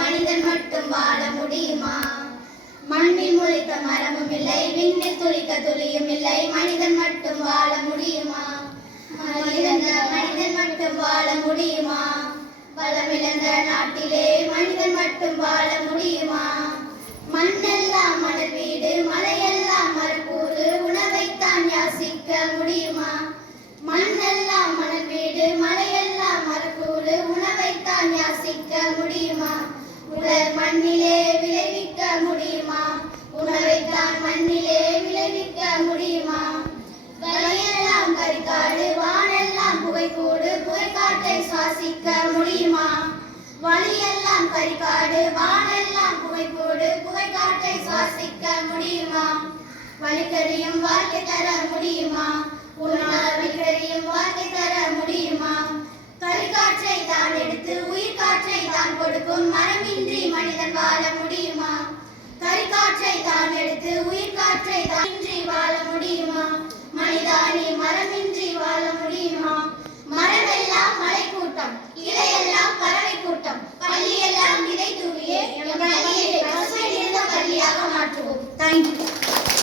மனிதன் மட்டும் வாழ முடியுமா? மண்ணில் முளைத்த மரமும் இல்லை, விண்ணில் துளிக்க துளியும் இல்லை, மனிதன் மட்டும் வாழ முடியுமா? மனிதன் மட்டும் வாழ முடியுமா? வளமிழந்த நாட்டிலே மனிதன் மட்டும் வாழ முடியுமா? மண்ணெல்லாம் மணல் வீடு, மலையெல்லாம் மரக்கூறு, உணவைத்தான் யாசிக்க முடியுமா? மண்ணெல்லாம் மணல் வீடு, மலையெல்லாம் மரக்கூறு, உணவைத்தான் யாசிக்க முடியுமா? உடல் மண்ணிலே விளைவிக்க முடியுமா? உணவைத்தான் மண்ணிலே விளைவிக்க முடியுமா? வழியெல்லாம் கரிகாடு, வானெல்லாம் புகைக்கூடு, புகைக்காற்றை சுவாசிக்க முடியுமா? வழியெல்லாம் கரிகாடு, வானெல்லாம் புகைக்கூடு, புகைக்காற்றை சுவாசிக்க முடியுமா? வழிக்கறியும் வாழ்க்கை தர முடியுமா? உன்னால் வழிக்கறியும் வாழ்க்கை தர முடியுமா? கரிகாற்றை தான் எடுத்து உயிர் காற்றை தான் கொடுக்கும் மரமின்றி மனிதன் வாழ முடியுமா? கரிகாற்றை தான் எடுத்து உயிர் காற்றை தான் இன்றி வாழ முடியுமா? மனிதானி மரமின்றி வாழ முடியுமா? மரமெல்லாம் மலை கூட்டம், இலையெல்லாம் பறவை கூட்டம், பள்ளியெல்லாம் விதை தூவியே பள்ளியை பசுமை நிறைந்த பள்ளியாக மாற்றுவோம். தேங்க்யூ.